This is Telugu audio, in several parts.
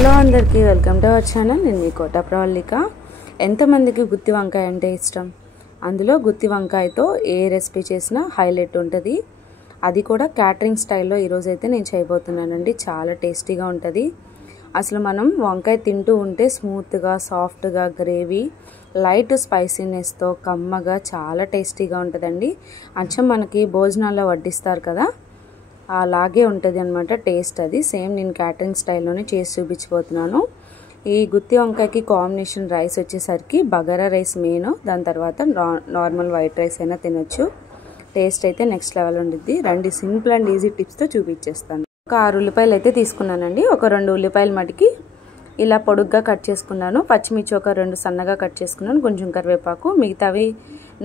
హలో అందరికీ వెల్కమ్ టు అవర్ ఛానల్. నేను మీ కోట ప్రవళిక. ఎంతమందికి గుత్తి వంకాయ అంటే ఇష్టం? అందులో గుత్తి వంకాయతో ఏ రెసిపీ చేసినా హైలైట్ ఉంటుంది. అది కూడా క్యాటరింగ్ స్టైల్లో ఈరోజైతే నేను చేయబోతున్నానండి. చాలా టేస్టీగా ఉంటుంది. అసలు మనం వంకాయ తింటూ ఉంటే స్మూత్గా, సాఫ్ట్గా, గ్రేవీ, లైట్ స్పైసీనెస్తో కమ్మగా చాలా టేస్టీగా ఉంటుందండి. అచ్చం మనకి భోజనాల్లో వడ్డిస్తారు కదా, అలాగే ఉంటుంది అనమాట టేస్ట్. అది సేమ్ నేను క్యాటరింగ్ స్టైల్లోనే చేసి చూపించబోతున్నాను. ఈ గుత్తి వంకాయకి కాంబినేషన్ రైస్ వచ్చేసరికి బగారా రైస్ మెయిన్. దాని తర్వాత నార్మల్ వైట్ రైస్ అయినా తినొచ్చు. టేస్ట్ అయితే నెక్స్ట్ లెవెల్ ఉంటుంది. రండి, సింపుల్ అండ్ ఈజీ టిప్స్తో చూపించేస్తాను. ఒక 6 ఉల్లిపాయలు అయితే తీసుకున్నానండి. ఒక 2 ఉల్లిపాయల మటుకి ఇలా పొడుగ్గా కట్ చేసుకున్నాను. పచ్చిమిర్చి ఒక 2 సన్నగా కట్ చేసుకున్నాను. కొంచెం కరివేపాకు, మిగతావి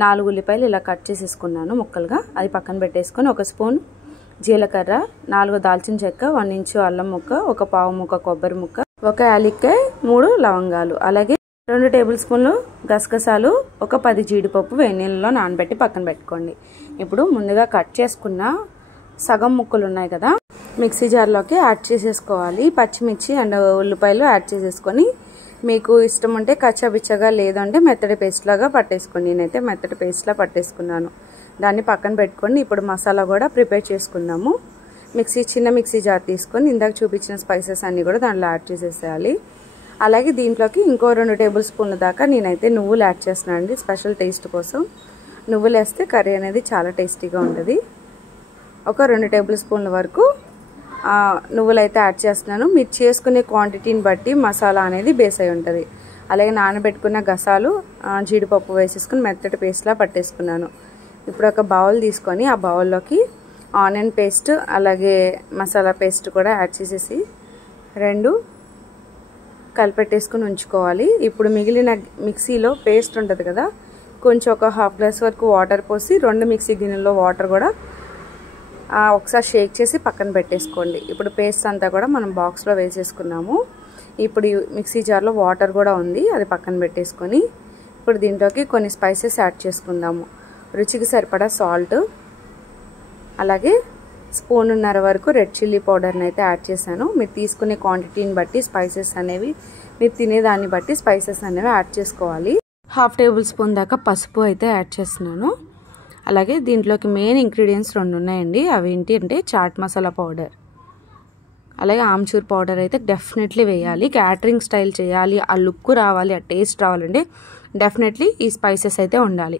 4 ఉల్లిపాయలు ఇలా కట్ చేసేసుకున్నాను ముక్కలుగా. అది పక్కన పెట్టేసుకొని ఒక స్పూన్ జీలకర్ర, 4 దాల్చిన చెక్క, 1 ఇంచు అల్లం ముక్క, ఒక పావు ముక్క కొబ్బరి ముక్క, ఒక యాలక్కాయ, 3 లవంగాలు, అలాగే 2 టేబుల్ స్పూన్లు గసగసాలు, ఒక 10 జీడిపప్పు వేడి నీళ్ళలో నానబెట్టి పక్కన పెట్టుకోండి. ఇప్పుడు ముందుగా కట్ చేసుకున్న సగం ముక్కలు ఉన్నాయి కదా, మిక్సీ జార్లోకి యాడ్ చేసేసుకోవాలి. పచ్చిమిర్చి అండ్ ఉల్లిపాయలు యాడ్ చేసేసుకొని మీకు ఇష్టం ఉంటే కచ్చాబిచ్చగా, లేదంటే మెత్తడి పేస్ట్ లాగా పట్టేసుకోండి. నేనైతే మెత్తడి పేస్ట్లా పట్టేసుకున్నాను. దాన్ని పక్కన పెట్టుకొని ఇప్పుడు మసాలా కూడా ప్రిపేర్ చేసుకుందాము. చిన్న మిక్సీ జార్ తీసుకొని ఇందాక చూపించిన స్పైసెస్ అన్నీ కూడా దాంట్లో యాడ్ చేసేసేయాలి. అలాగే దీంట్లోకి ఇంకో 2 టేబుల్ స్పూన్ల దాకా నేనైతే నువ్వులు యాడ్ చేస్తున్నాను అండి. స్పెషల్ టేస్ట్ కోసం నువ్వులు వేస్తే కర్రీ అనేది చాలా టేస్టీగా ఉంటుంది. ఒక 2 టేబుల్ స్పూన్ల వరకు నువ్వులు అయితే యాడ్ చేస్తున్నాను. మీరు చేసుకునే క్వాంటిటీని బట్టి మసాలా అనేది బేస్ అయి ఉంటుంది. అలాగే నానబెట్టుకున్న గసాలు, జీడిపప్పు వేసేసుకుని మెత్తటి పేస్ట్లా పట్టేసుకున్నాను. ఇప్పుడు ఒక బౌల్ తీసుకొని ఆ బౌల్లోకి ఆనియన్ పేస్ట్ అలాగే మసాలా పేస్ట్ కూడా యాడ్ చేసేసి 2 కలిపెట్టేసుకుని ఉంచుకోవాలి. ఇప్పుడు మిగిలిన మిక్సీలో పేస్ట్ ఉంటుంది కదా, కొంచెం ఒక హాఫ్ గ్లాస్ వరకు వాటర్ పోసి 2 మిక్సీ గిన్నెల్లో వాటర్ కూడా ఒకసారి షేక్ చేసి పక్కన పెట్టేసుకోండి. ఇప్పుడు పేస్ట్ అంతా కూడా మనం బాక్స్లో వేసేసుకున్నాము. ఇప్పుడు మిక్సీ జార్లో వాటర్ కూడా ఉంది, అది పక్కన పెట్టేసుకొని ఇప్పుడు దీంట్లోకి కొన్ని స్పైసెస్ యాడ్ చేసుకుందాము. రుచికి సరిపడా సాల్ట్, అలాగే 1.5 స్పూన్ వరకు రెడ్ చిల్లీ పౌడర్ని అయితే యాడ్ చేశాను. మీరు తీసుకునే క్వాంటిటీని బట్టి స్పైసెస్ అనేవి, మీరు తినేదాన్ని బట్టి స్పైసెస్ అనేవి యాడ్ చేసుకోవాలి. 1/2 టేబుల్ స్పూన్ దాకా పసుపు అయితే యాడ్ చేస్తున్నాను. అలాగే దీంట్లోకి మెయిన్ ఇంగ్రీడియంట్స్ 2 ఉన్నాయండి. అవి ఏంటి అంటే చాట్ మసాలా పౌడర్, అలాగే ఆమ్చూర్ పౌడర్ అయితే డెఫినెట్లీ వేయాలి. క్యాటరింగ్ స్టైల్ చేయాలి, ఆ లుక్ రావాలి, ఆ టేస్ట్ రావాలంటే డెఫినెట్లీ ఈ స్పైసెస్ అయితే ఉండాలి.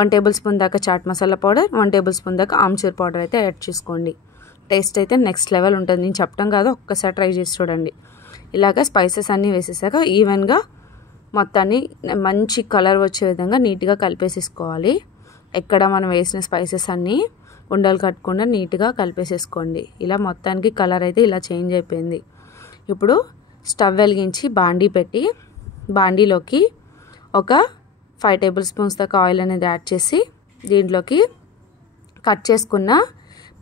1 టేబుల్ స్పూన్ దాకా chaat masala powder, 1 tablespoon దాకా ఆమ్చూర్ పౌడర్ అయితే యాడ్ చేసుకోండి. టేస్ట్ అయితే నెక్స్ట్ లెవెల్ ఉంటుంది. నేను చెప్పడం కాదు, ఒక్కసారి ట్రై చేసి చూడండి. ఇలాగ స్పైసెస్ అన్నీ వేసేసాక ఈవెన్గా మొత్తాన్ని మంచి కలర్ వచ్చే విధంగా నీట్గా కలిపేసేసుకోవాలి. ఎక్కడ మనం వేసిన స్పైసెస్ అన్నీ ఉండలు కట్టకుండా నీట్గా కలిపేసేసుకోండి. ఇలా మొత్తానికి కలర్ అయితే ఇలా చేంజ్ అయిపోయింది. ఇప్పుడు స్టవ్ వెలిగించి బాండీ పెట్టి బాండీలోకి ఒక 5 టేబుల్ స్పూన్స్ దాకా ఆయిల్ అనేది యాడ్ చేసి దీంట్లోకి కట్ చేసుకున్న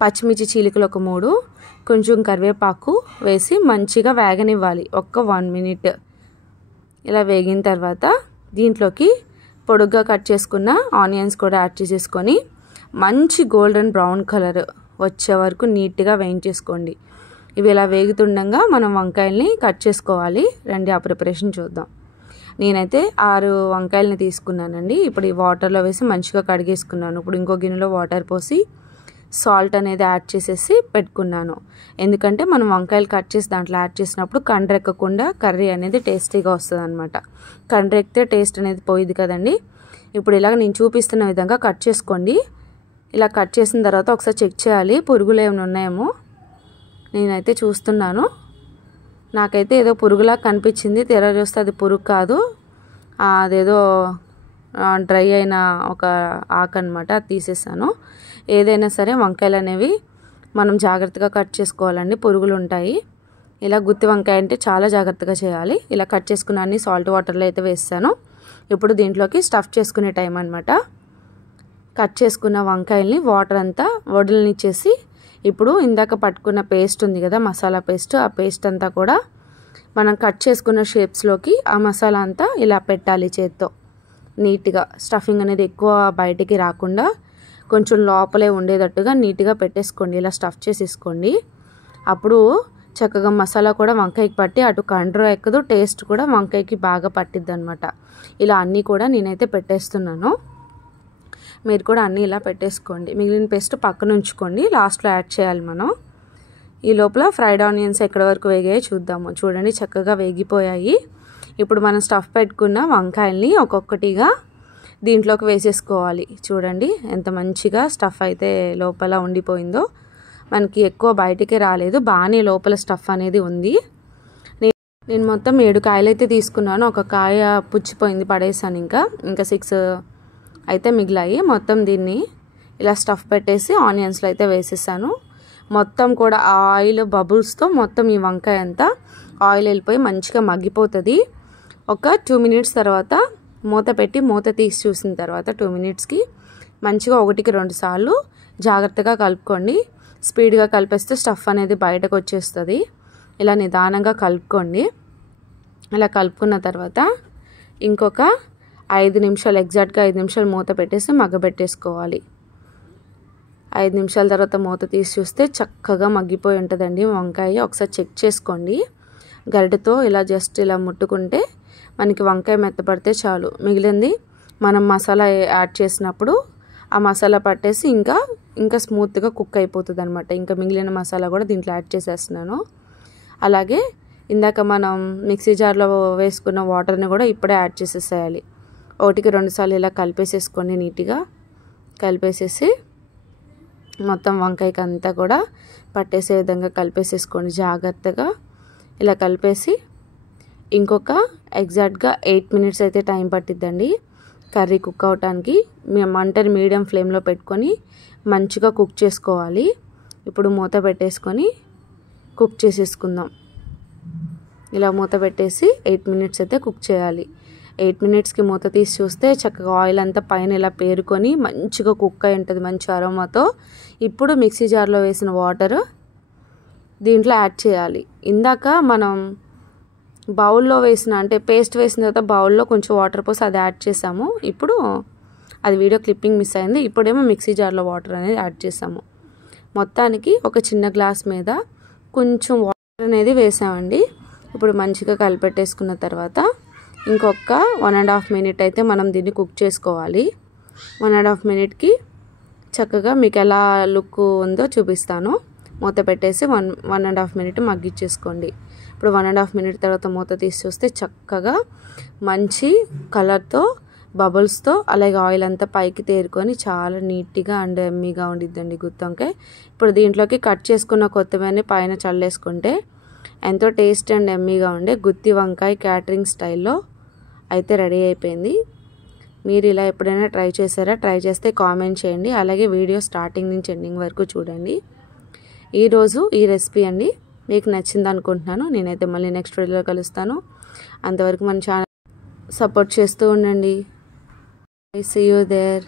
పచ్చిమిర్చి చీలికలు ఒక 3, కొంచెం కరివేపాకు వేసి మంచిగా వేగనివ్వాలి. 1 మినిట్ ఇలా వేగిన తర్వాత దీంట్లోకి పొడుగ్గా కట్ చేసుకున్న ఆనియన్స్ కూడా యాడ్ చేసేసుకొని మంచి గోల్డెన్ బ్రౌన్ కలర్ వచ్చే వరకు నీట్గా వేయించేసుకోండి. ఇవి ఇలా వేగుతుండగా మనం వంకాయల్ని కట్ చేసుకోవాలి. రండి ఆ ప్రిపరేషన్ చూద్దాం. నేనైతే 6 వంకాయలని తీసుకున్నానండి. ఇప్పుడు ఈ వాటర్లో వేసి మంచిగా కడిగేసుకున్నాను. ఇప్పుడు ఇంకో గిన్నెలో వాటర్ పోసి సాల్ట్ అనేది యాడ్ చేసేసి పెట్టుకున్నాను. ఎందుకంటే మనం వంకాయలు కట్ చేసి దాంట్లో యాడ్ చేసినప్పుడు కండ్రెక్కకుండా కర్రీ అనేది టేస్టీగా వస్తుంది అనమాట. కండ్రెక్కితే టేస్ట్ అనేది పోయిద్ది కదండి. ఇప్పుడు ఇలాగ నేను చూపిస్తున్న విధంగా కట్ చేసుకోండి. ఇలా కట్ చేసిన తర్వాత ఒకసారి చెక్ చేయాలి, పురుగులు ఏమైనా ఉన్నాయేమో. నేనైతే చూస్తున్నాను, నాకైతే ఏదో పురుగులా కనిపించింది. తెర చూస్తే అది పురుగు కాదు, అదేదో డ్రై అయిన ఒక ఆకు అనమాట. అది తీసేసాను. ఏదైనా సరే వంకాయలు అనేవి మనం జాగ్రత్తగా కట్ చేసుకోవాలండి, పురుగులు ఉంటాయి. ఇలా గుత్తి వంకాయ అంటే చాలా జాగ్రత్తగా చేయాలి. ఇలా కట్ చేసుకున్న అన్ని సాల్ట్ వాటర్లో అయితే వేస్తాను. ఇప్పుడు దీంట్లోకి స్టఫ్ చేసుకునే టైం అనమాట. కట్ చేసుకున్న వంకాయల్ని వాటర్ అంతా వడలనిచ్చేసి ఇప్పుడు ఇందాక పట్టుకున్న పేస్ట్ ఉంది కదా, మసాలా పేస్ట్, ఆ పేస్ట్ అంతా కూడా మనం కట్ చేసుకున్న షేప్స్లోకి ఆ మసాలా అంతా ఇలా పెట్టాలి చేత్తో నీట్గా. స్టఫింగ్ అనేది ఎక్కువ బయటికి రాకుండా కొంచెం లోపలే ఉండేటట్టుగా నీట్గా పెట్టేసుకోండి. ఇలా స్టఫ్ చేసేసుకోండి. అప్పుడు చక్కగా మసాలా కూడా వంకాయకి పట్టి అటు కండ్రు ఎక్కదు, టేస్ట్ కూడా వంకాయకి బాగా పట్టిద్ది అనమాట. ఇలా అన్నీ కూడా నేనైతే పెట్టేస్తున్నాను. మీరు కూడా అన్నీ ఇలా పెట్టేసుకోండి. మిగిలిన పేస్ట్ పక్కన ఉంచుకోండి, లాస్ట్లో యాడ్ చేయాలి మనం. ఈ లోపల ఫ్రైడ్ ఆనియన్స్ ఎక్కడి వరకు వేగాయో చూద్దాము. చూడండి చక్కగా వేగిపోయాయి. ఇప్పుడు మనం స్టఫ్ పెట్టుకున్న వంకాయల్ని ఒక్కొక్కటిగా దీంట్లోకి వేసేసుకోవాలి. చూడండి ఎంత మంచిగా స్టఫ్ అయితే లోపల ఉండిపోయిందో. మనకి ఎక్కువ బయటికి రాలేదు, బాగానే లోపల స్టఫ్ అనేది ఉంది. నేను మొత్తం 7 కాయలు అయితే తీసుకున్నాను. ఒక కాయ పుచ్చిపోయింది, పడేసాను. ఇంకా 6 అయితే మిగిలాయి. మొత్తం దీన్ని ఇలా స్టఫ్ పెట్టేసి ఆనియన్స్లో అయితే వేసేసాను. మొత్తం కూడా ఆయిల్ బబుల్స్తో మొత్తం ఈ వంకాయ అంతా ఆయిల్ వెళ్ళిపోయి మంచిగా మగ్గిపోతుంది. ఒక 2 మినిట్స్ తర్వాత మూత పెట్టి మూత తీసి చూసిన తర్వాత 2 మినిట్స్కి మంచిగా 1కి 2 సార్లు జాగ్రత్తగా కలుపుకోండి. స్పీడ్గా కలిపేస్తే స్టఫ్ అనేది బయటకు వచ్చేస్తుంది. ఇలా నిదానంగా కలుపుకోండి. ఇలా కలుపుకున్న తర్వాత ఇంకొక 5 నిమిషాలు, ఎగ్జాక్ట్గా 5 నిమిషాలు మూత పెట్టేసి మగ్గబెట్టేసుకోవాలి. 5 నిమిషాల తర్వాత మూత తీసి చూస్తే చక్కగా మగ్గిపోయి ఉంటుందండి వంకాయ. ఒకసారి చెక్ చేసుకోండి. గరిటెతో ఇలా జస్ట్ ఇలా ముట్టుకుంటే మనకి వంకాయ మెత్తపడితే చాలు. మిగిలింది మనం మసాలా యాడ్ చేసినప్పుడు ఆ మసాలా పట్టేసి ఇంకా స్మూత్గా కుక్ అయిపోతుంది అనమాట. ఇంకా మిగిలిన మసాలా కూడా దీంట్లో యాడ్ చేసేస్తున్నాను. అలాగే ఇందాక మనం మిక్సీ జార్లో వేసుకున్న వాటర్ని కూడా ఇప్పుడే యాడ్ చేసేసేయాలి. 1కి 2 సార్లు ఇలా కలిపేసేసుకోండి. నీట్గా కలిపేసేసి మొత్తం వంకాయకి అంతా కూడా పట్టేసే విధంగా కలిపేసేసుకోండి జాగ్రత్తగా. ఇలా కలిపేసి ఇంకొక ఎగ్జాక్ట్గా 8 మినిట్స్ అయితే టైం పట్టిద్దండి కర్రీ కుక్ అవటానికి. మంటని మీడియం ఫ్లేమ్లో పెట్టుకొని మంచిగా కుక్ చేసుకోవాలి. ఇప్పుడు మూత పెట్టేసుకొని కుక్ చేసేసుకుందాం. ఇలా మూత పెట్టేసి 8 మినిట్స్ అయితే కుక్ చేయాలి. 8 మినిట్స్కి మూత తీసి చూస్తే చక్కగా ఆయిల్ అంతా పైన ఇలా పేరుకొని మంచిగా కుక్ అయి ఉంటుంది మంచి అరోమాతో. ఇప్పుడు మిక్సీ జార్లో వేసిన వాటర్ దీంట్లో యాడ్ చేయాలి. ఇందాక మనం బౌల్లో వేసిన అంటే పేస్ట్ వేసిన తర్వాత బౌల్లో కొంచెం వాటర్ పోసి అది యాడ్ చేసాము. ఇప్పుడు అది వీడియో క్లిప్పింగ్ మిస్ అయింది. ఇప్పుడేమో మిక్సీ జార్లో వాటర్ అనేది యాడ్ చేసాము. మొత్తానికి ఒక చిన్న గ్లాస్ మీద కొంచెం వాటర్ అనేది వేసామండి. ఇప్పుడు మంచిగా కలిపెట్టేసుకున్న తర్వాత ఇంకొక 1.5 మినిట్ అయితే మనం దీన్ని కుక్ చేసుకోవాలి. 1.5 మినిట్కి చక్కగా మీకు ఎలా లుక్ ఉందో చూపిస్తాను. మూత పెట్టేసి 1.5 మినిట్ మగ్గిచ్చేసుకోండి. ఇప్పుడు 1.5 మినిట్ తర్వాత మూత తీసి చూస్తే చక్కగా మంచి కలర్తో బబుల్స్తో అలాగే ఆయిల్ అంతా పైకి తేరుకొని చాలా నీట్గా అండ్ ఎమ్మీగా ఉండిద్దండి గుత్తి వంకాయ. ఇప్పుడు దీంట్లోకి కట్ చేసుకున్న కొత్తిమీరని పైన చల్లేసుకుంటే ఎంతో టేస్ట్ అండ్ ఎమ్మీగా ఉండే గుత్తి వంకాయ క్యాటరింగ్ స్టైల్లో అయితే రెడీ అయిపోయింది. మీరు ఇలా ఎప్పుడైనా ట్రై చేశారా? ట్రై చేస్తే కామెంట్ చేయండి. అలాగే వీడియో స్టార్టింగ్ నుంచి ఎండింగ్ వరకు చూడండి. ఈరోజు ఈ రెసిపీ అండి మీకు నచ్చింది అనుకుంటున్నాను. నేనైతే మళ్ళీ నెక్స్ట్ వీడియోలో కలుస్తాను. అంతవరకు మన ఛానల్ సపోర్ట్ చేస్తూ ఉండండి. See you there.